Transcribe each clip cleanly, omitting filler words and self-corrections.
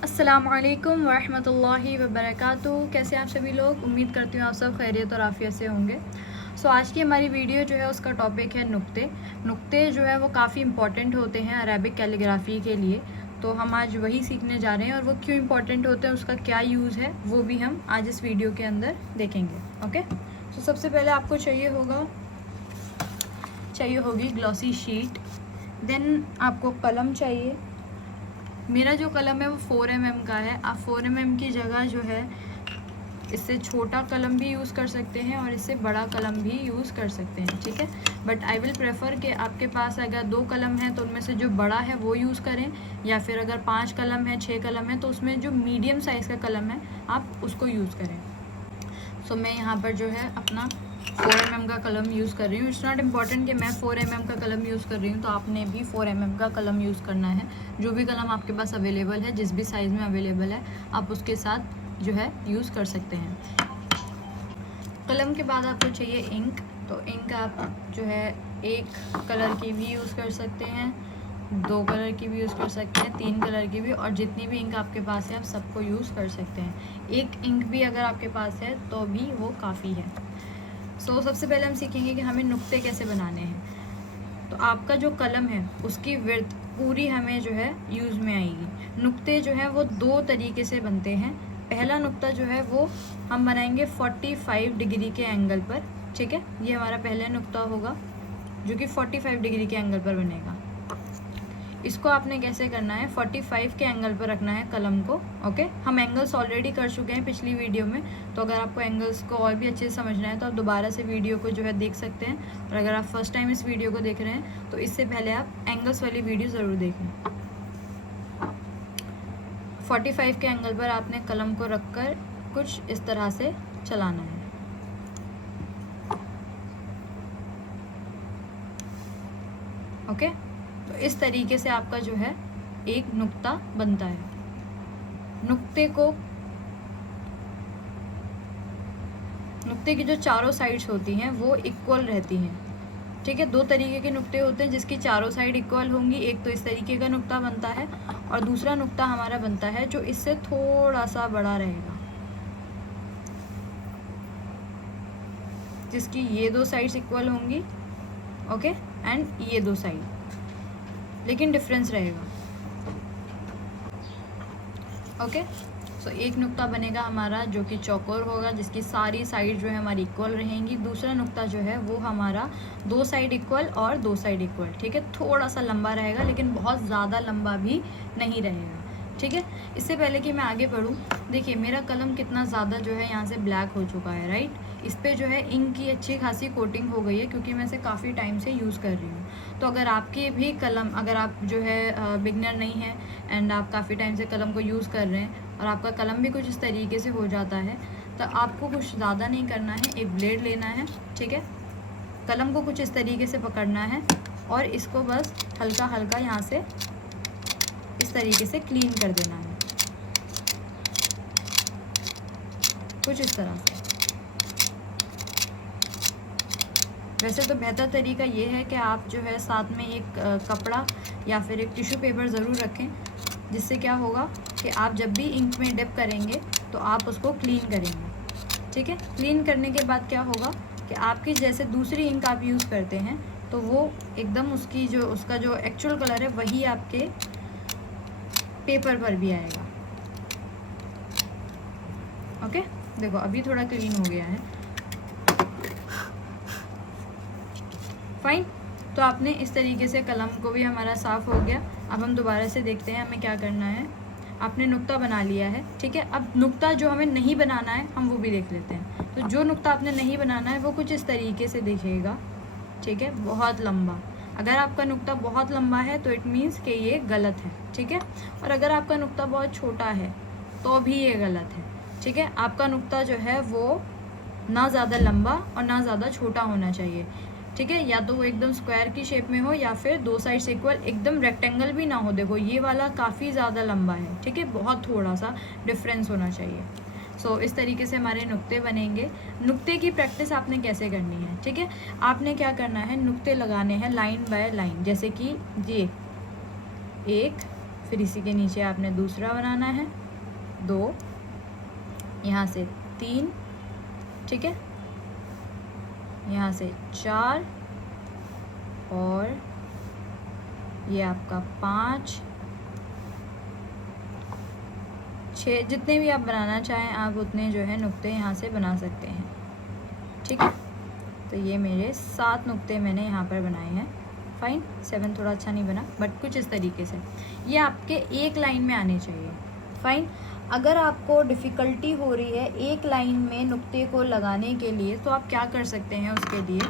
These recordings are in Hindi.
अस्सलामुअलैकुम वरहमतुल्लाहि वबरकातुहू। कैसे आप सभी लोग? उम्मीद करती हूँ आप सब खैरियत और आफ़ियत से होंगे। आज की हमारी वीडियो जो है उसका टॉपिक है नुक्ते। नुक्ते जो है वो काफ़ी इंपॉर्टेंट होते हैं अरेबिक कैलीग्राफी के लिए, तो हम आज वही सीखने जा रहे हैं और वो क्यों इंपॉर्टेंट होते हैं, उसका क्या यूज़ है, वो भी हम आज इस वीडियो के अंदर देखेंगे। ओके, तो सबसे पहले आपको चाहिए होगी ग्लॉसी शीट, देन आपको कलम चाहिए। मेरा जो कलम है वो 4 mm का है। आप 4 mm की जगह जो है इससे छोटा कलम भी यूज़ कर सकते हैं और इससे बड़ा कलम भी यूज़ कर सकते हैं, ठीक है। बट आई विल प्रेफर कि आपके पास अगर 2 कलम है तो उनमें से जो बड़ा है वो यूज़ करें, या फिर अगर 5 कलम है, 6 कलम है तो उसमें जो मीडियम साइज़ का कलम है आप उसको यूज़ करें। मैं यहाँ पर जो है अपना 4 mm का कलम यूज़ कर रही हूँ। इट्स नॉट इम्पॉर्टेंट कि मैं 4 mm का कलम यूज़ कर रही हूँ, तो आपने भी 4 mm का कलम यूज़ करना है। जो भी कलम आपके पास अवेलेबल है, जिस भी साइज़ में अवेलेबल है, आप उसके साथ जो है यूज़ कर सकते हैं। कलम के बाद आपको चाहिए इंक। तो इंक आप जो है एक कलर की भी यूज़ कर सकते हैं, 2 कलर की भी यूज़ कर सकते हैं, 3 कलर की भी, और जितनी भी इंक आपके पास है आप सबको यूज़ कर सकते हैं। एक इंक भी अगर आपके पास है तो भी वो काफ़ी है। सबसे पहले हम सीखेंगे कि हमें नुक्ते कैसे बनाने हैं। तो आपका जो कलम है उसकी विड्थ पूरी हमें जो है यूज़ में आएगी। नुक्ते जो है वो 2 तरीके से बनते हैं। पहला नुक्ता जो है वो हम बनाएंगे 45 डिग्री के एंगल पर, ठीक है। ये हमारा पहला नुक्ता होगा जो कि 45 डिग्री के एंगल पर बनेगा। इसको आपने कैसे करना है, 45 के एंगल पर रखना है कलम को। ओके, हम एंगल्स ऑलरेडी कर चुके हैं पिछली वीडियो में, तो अगर आपको एंगल्स को और भी अच्छे से समझना है तो आप दोबारा से वीडियो को जो है देख सकते हैं। और अगर आप फर्स्ट टाइम इस वीडियो को देख रहे हैं तो इससे पहले आप एंगल्स वाली वीडियो ज़रूर देखें। 45 के एंगल पर आपने कलम को रख कर कुछ इस तरह से चलाना है। ओके, तो इस तरीके से आपका जो है एक नुक्ता बनता है। नुक्ते की जो चारों साइड्स होती हैं वो इक्वल रहती हैं, ठीक है। 2 तरीके के नुक्ते होते हैं जिसकी चारों साइड इक्वल होंगी। एक तो इस तरीके का नुक्ता बनता है और दूसरा नुक्ता हमारा बनता है जो इससे थोड़ा सा बड़ा रहेगा, जिसकी ये 2 साइड्स इक्वल होंगी, ओके, एंड ये 2 साइड, लेकिन डिफरेंस रहेगा। ओके, एक नुक्ता बनेगा हमारा जो कि चौकोर होगा, जिसकी सारी साइड जो है हमारी इक्वल रहेंगी। दूसरा नुक्ता जो है वो हमारा 2 साइड इक्वल और 2 साइड इक्वल, ठीक है। थोड़ा सा लंबा रहेगा लेकिन बहुत ज़्यादा लंबा भी नहीं रहेगा, ठीक है। इससे पहले कि मैं आगे बढ़ूँ, देखिए मेरा कलम कितना ज़्यादा जो है यहाँ से ब्लैक हो चुका है, राइट। इस पर जो है इंक की अच्छी खासी कोटिंग हो गई है क्योंकि मैं इसे काफ़ी टाइम से यूज़ कर रही हूँ। तो अगर आपके भी कलम, अगर आप जो है बिगनर नहीं है एंड आप काफ़ी टाइम से कलम को यूज़ कर रहे हैं और आपका कलम भी कुछ इस तरीके से हो जाता है, तो आपको कुछ ज़्यादा नहीं करना है। एक ब्लेड लेना है, ठीक है। कलम को कुछ इस तरीके से पकड़ना है और इसको बस हल्का हल्का यहाँ से इस तरीके से क्लीन कर देना है, कुछ इस तरह से। वैसे तो बेहतर तरीका ये है कि आप जो है साथ में एक कपड़ा या फिर एक टिश्यू पेपर ज़रूर रखें, जिससे क्या होगा कि आप जब भी इंक में डिप करेंगे तो आप उसको क्लीन करेंगे, ठीक है। क्लीन करने के बाद क्या होगा कि आपकी जैसे दूसरी इंक आप यूज़ करते हैं तो वो एकदम उसका जो एक्चुअल कलर है वही आपके पेपर पर भी आएगा। ओके, देखो अभी थोड़ा क्लीन हो गया है, फाइन। तो आपने इस तरीके से कलम को भी हमारा साफ़ हो गया। अब हम दोबारा से देखते हैं हमें क्या करना है। आपने नुक्ता बना लिया है, ठीक है। अब नुक्ता जो हमें नहीं बनाना है हम वो भी देख लेते हैं। तो जो नुक्ता आपने नहीं बनाना है वो कुछ इस तरीके से दिखेगा, ठीक है, बहुत लंबा। अगर आपका नुक्ता बहुत लंबा है तो इट मीन्स कि ये गलत है, ठीक है। और अगर आपका नुक्ता बहुत छोटा है तो भी ये गलत है, ठीक है। आपका नुक्ता जो है वो ना ज़्यादा लंबा और ना ज़्यादा छोटा होना चाहिए, ठीक है। या तो वो एकदम स्क्वायर की शेप में हो या फिर 2 साइड्स इक्वल, एकदम रेक्टेंगल भी ना हो। देखो ये वाला काफ़ी ज़्यादा लंबा है, ठीक है, बहुत थोड़ा सा डिफरेंस होना चाहिए। इस तरीके से हमारे नुक्ते बनेंगे। नुक्ते की प्रैक्टिस आपने कैसे करनी है, ठीक है। आपने क्या करना है, नुक्ते लगाने हैं लाइन बाय लाइन, जैसे कि ये 1, फिर इसी के नीचे आपने दूसरा बनाना है 2, यहाँ से 3, ठीक है, यहाँ से 4 और ये आपका 5, 6, जितने भी आप बनाना चाहें आप उतने जो है नुक्ते यहाँ से बना सकते हैं, ठीक है। तो ये मेरे 7 नुक्ते मैंने यहाँ पर बनाए हैं। फाइन, 7 थोड़ा अच्छा नहीं बना बट कुछ इस तरीके से ये आपके एक लाइन में आने चाहिए। फाइन, अगर आपको डिफ़िकल्टी हो रही है एक लाइन में नुक्ते को लगाने के लिए तो आप क्या कर सकते हैं, उसके लिए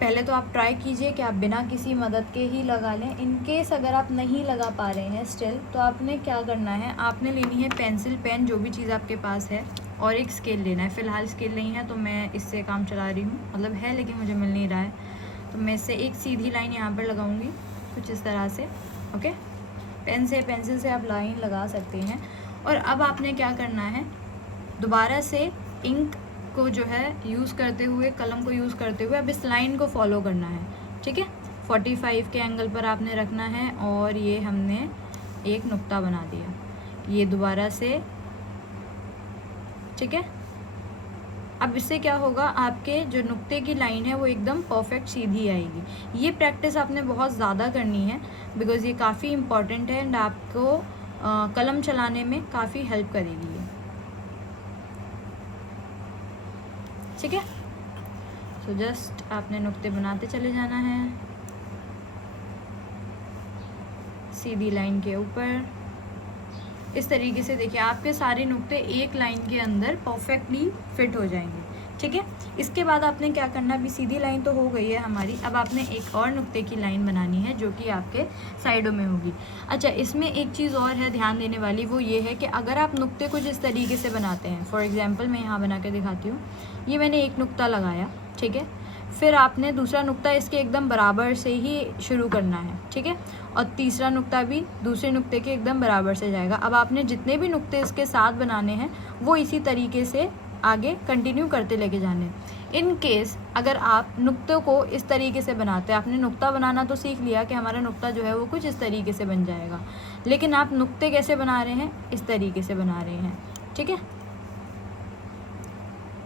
पहले तो आप ट्राई कीजिए कि आप बिना किसी मदद के ही लगा लें। इन केस अगर आप नहीं लगा पा रहे हैं स्टिल, तो आपने क्या करना है, आपने लेनी है पेंसिल, पेन, जो भी चीज़ आपके पास है, और एक स्केल लेना है। फ़िलहाल स्केल नहीं है तो मैं इससे काम चला रही हूँ, मतलब है लेकिन मुझे मिल नहीं रहा है, तो मैं इससे एक सीधी लाइन यहाँ पर लगाऊँगी कुछ इस तरह से। ओके, पेन से, पेंसिल से आप लाइन लगा सकते हैं। और अब आपने क्या करना है, दोबारा से इंक को जो है यूज़ करते हुए, कलम को यूज़ करते हुए अब इस लाइन को फॉलो करना है, ठीक है। 45 के एंगल पर आपने रखना है और ये हमने एक नुक्ता बना दिया, ये दोबारा से, ठीक है। अब इससे क्या होगा, आपके जो नुक्ते की लाइन है वो एकदम परफेक्ट सीधी आएगी। ये प्रैक्टिस आपने बहुत ज़्यादा करनी है बिकॉज़ ये काफ़ी इम्पॉर्टेंट है एंड आपको कलम चलाने में काफ़ी हेल्प करेगी ये, ठीक है। सो जस्ट आपने नुक्ते बनाते चले जाना है सीधी लाइन के ऊपर, इस तरीके से। देखिए आपके सारे नुक्ते एक लाइन के अंदर परफेक्टली फिट हो जाएंगे, ठीक है। इसके बाद आपने क्या करना, अभी सीधी लाइन तो हो गई है हमारी, अब आपने एक और नुक्ते की लाइन बनानी है जो कि आपके साइडों में होगी। अच्छा, इसमें एक चीज़ और है ध्यान देने वाली, वो ये है कि अगर आप नुक्ते कुछ इस तरीके से बनाते हैं, फॉर एग्जांपल मैं यहाँ बना के दिखाती हूँ, ये मैंने एक नुक्ता लगाया, ठीक है, फिर आपने दूसरा नुक्ता इसके एकदम बराबर से ही शुरू करना है, ठीक है, और तीसरा नुक्ता भी दूसरे नुक्ते के एकदम बराबर से जाएगा। अब आपने जितने भी नुक्ते इसके साथ बनाने हैं वो इसी तरीके से आगे कंटिन्यू करते लेके जाने हैं। इन केस अगर आप नुक्तों को इस तरीके से बनाते हैं, आपने नुक्ता बनाना तो सीख लिया कि हमारा नुक्ता जो है वो कुछ इस तरीके से बन जाएगा, लेकिन आप नुक्ते कैसे बना रहे हैं, इस तरीके से बना रहे हैं, ठीक है।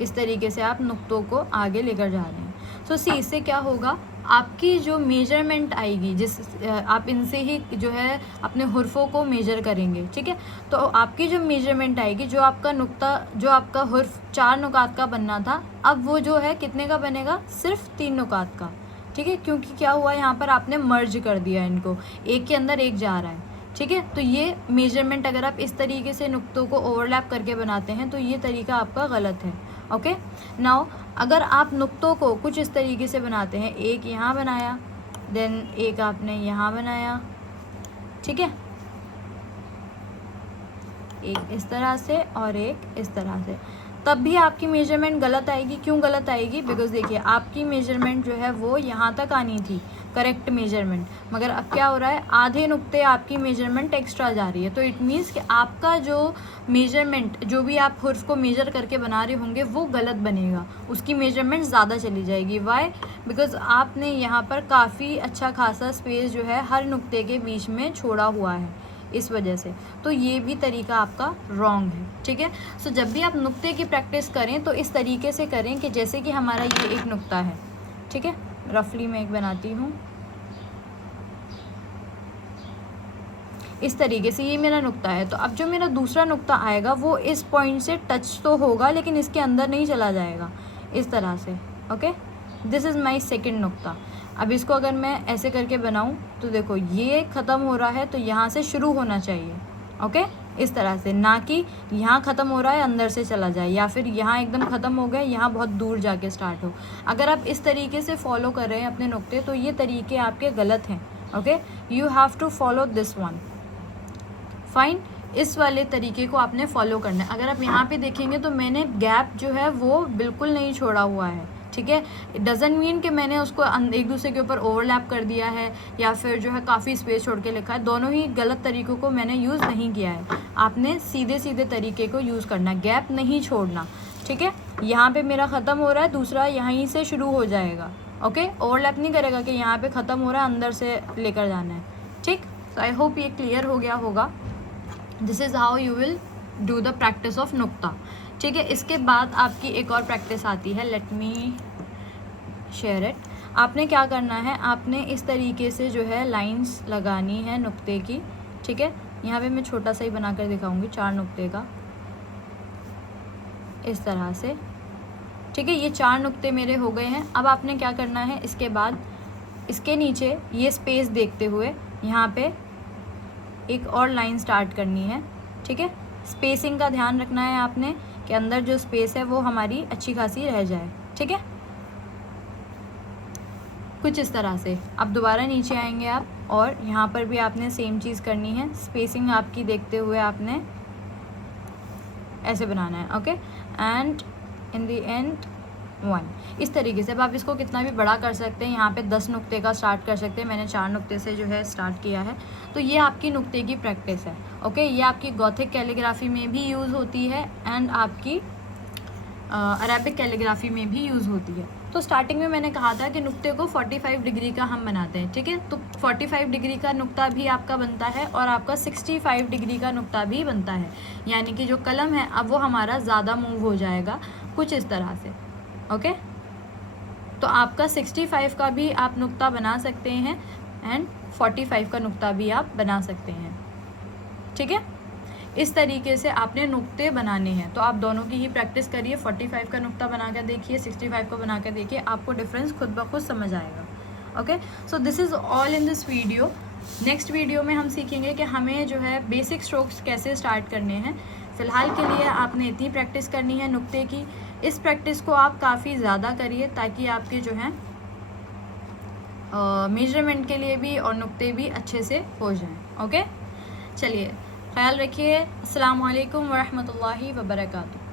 इस तरीके से आप नुक्तों को आगे लेकर जा रहे हैं। सो सी, इससे क्या होगा, आपकी जो मेजरमेंट आएगी, जिस आप इनसे ही जो है अपने हुर्फों को मेजर करेंगे, ठीक है, तो आपकी जो मेजरमेंट आएगी, जो आपका नुक्ता, जो आपका हुर्फ 4 नुकात का बनना था, अब वो जो है कितने का बनेगा, सिर्फ 3 नुकात का, ठीक है, क्योंकि क्या हुआ यहाँ पर आपने मर्ज कर दिया इनको, एक के अंदर एक जा रहा है, ठीक है। तो ये मेजरमेंट अगर आप इस तरीके से नुक्तों को ओवरलैप करके बनाते हैं तो ये तरीका आपका गलत है। ओके, नाउ अगर आप नुक्तों को कुछ इस तरीके से बनाते हैं, एक यहाँ बनाया, देन एक आपने यहाँ बनाया, ठीक है, एक इस तरह से और एक इस तरह से, तब भी आपकी मेजरमेंट गलत आएगी। क्यों गलत आएगी, बिकॉज देखिए आपकी मेजरमेंट जो है वो यहाँ तक आनी थी, करेक्ट मेजरमेंट, मगर अब क्या हो रहा है, आधे नुक्ते आपकी मेजरमेंट एक्स्ट्रा जा रही है। तो इट मीन्स कि आपका जो मेजरमेंट, जो भी आप हुर्फ को मेजर करके बना रहे होंगे वो गलत बनेगा, उसकी मेजरमेंट ज़्यादा चली जाएगी। वाई, बिकॉज आपने यहाँ पर काफ़ी अच्छा खासा स्पेस जो है हर नुक्ते के बीच में छोड़ा हुआ है, इस वजह से। तो ये भी तरीका आपका रॉन्ग है, ठीक है। सो जब भी आप नुक्ते की प्रैक्टिस करें तो इस तरीके से करें कि जैसे कि हमारा ये एक नुक्ता है, ठीक है, रफली मैं एक बनाती हूँ इस तरीके से, ये मेरा नुक्ता है। तो अब जो मेरा दूसरा नुक्ता आएगा वो इस पॉइंट से टच तो होगा लेकिन इसके अंदर नहीं चला जाएगा, इस तरह से। Okay, this is my second नुक्ता। अब इसको अगर मैं ऐसे करके बनाऊं तो देखो ये ख़त्म हो रहा है तो यहाँ से शुरू होना चाहिए, ओके, इस तरह से, ना कि यहाँ ख़त्म हो रहा है अंदर से चला जाए, या फिर यहाँ एकदम ख़त्म हो गया यहाँ बहुत दूर जाके स्टार्ट हो। अगर आप इस तरीके से फॉलो कर रहे हैं अपने नुक्ते तो ये तरीके आपके गलत हैं। Okay, you have to follow this one. Fine, इस वाले तरीके को आपने फॉलो करना है। अगर आप यहाँ पे देखेंगे तो मैंने गैप जो है वो बिल्कुल नहीं छोड़ा हुआ है, ठीक है। इट डजंट मीन कि मैंने उसको एक दूसरे के ऊपर ओवरलैप कर दिया है या फिर जो है काफ़ी स्पेस छोड़ के लिखा है। दोनों ही गलत तरीक़ों को मैंने यूज़ नहीं किया है। आपने सीधे सीधे तरीके को यूज़ करना, गैप नहीं छोड़ना, ठीक है। यहाँ पे मेरा ख़त्म हो रहा है, दूसरा यहीं से शुरू हो जाएगा। ओके, ओवरलैप नहीं करेगा कि यहाँ पे ख़त्म हो रहा है अंदर से लेकर जाना है, ठीक। तो आई होप ये क्लियर हो गया होगा। This is how you will do the practice of नुक्ता। ठीक है, इसके बाद आपकी एक और प्रैक्टिस आती है, लेट मी शेयर इट। आपने क्या करना है, आपने इस तरीके से जो है लाइंस लगानी है नुक्ते की। ठीक है, यहाँ पे मैं छोटा सा ही बना कर दिखाऊंगी 4 नुक्ते का, इस तरह से। ठीक है, ये 4 नुक्ते मेरे हो गए हैं। अब आपने क्या करना है, इसके बाद इसके नीचे ये स्पेस देखते हुए यहाँ पे एक और लाइन स्टार्ट करनी है। ठीक है, स्पेसिंग का ध्यान रखना है आपने कि अंदर जो स्पेस है वो हमारी अच्छी खासी रह जाए। ठीक है, कुछ इस तरह से। अब दोबारा नीचे आएंगे आप, और यहाँ पर भी आपने सेम चीज़ करनी है। स्पेसिंग आपकी देखते हुए आपने ऐसे बनाना है। Okay, and in the end 1, इस तरीके से। अब आप इसको कितना भी बड़ा कर सकते हैं, यहाँ पे 10 नुक्ते का स्टार्ट कर सकते हैं। मैंने 4 नुक्ते से जो है स्टार्ट किया है। तो ये आपकी नुक्ते की प्रैक्टिस है। ओके, ये आपकी गॉथिक कैलीग्राफी में भी यूज़ होती है एंड आपकी अरेबिक कैलीग्राफी में भी यूज़ होती है। तो स्टार्टिंग में मैंने कहा था कि नुक्ते को 45 डिग्री का हम बनाते हैं। ठीक है, तो 45 डिग्री का नुक्ता भी आपका बनता है और आपका 65 डिग्री का नुक्ता भी बनता है, यानी कि जो कलम है अब वो हमारा ज़्यादा मूव हो जाएगा, कुछ इस तरह से। ओके, तो आपका 65 का भी आप नुक्ता बना सकते हैं एंड 45 का नुक्ता भी आप बना सकते हैं। ठीक है, इस तरीके से आपने नुक्ते बनाने हैं। तो आप दोनों की ही प्रैक्टिस करिए। 45 का नुक्ता बना कर देखिए, 65 को बना कर देखिए, आपको डिफरेंस खुद ब खुद समझ आएगा। Okay, so this is all in this video. Next video में हम सीखेंगे कि हमें जो है बेसिक स्ट्रोक्स कैसे स्टार्ट करने हैं। फ़िलहाल के लिए आपने इतनी प्रैक्टिस करनी है नुक्ते की। इस प्रैक्टिस को आप काफ़ी ज़्यादा करिए ताकि आपके जो है मेजरमेंट के लिए भी और नुक्ते भी अच्छे से हो जाएं। ओके, चलिए, ख्याल रखिए। अस्सलाम वालेकुम वरहमतुल्लाहि वबरकातुहू।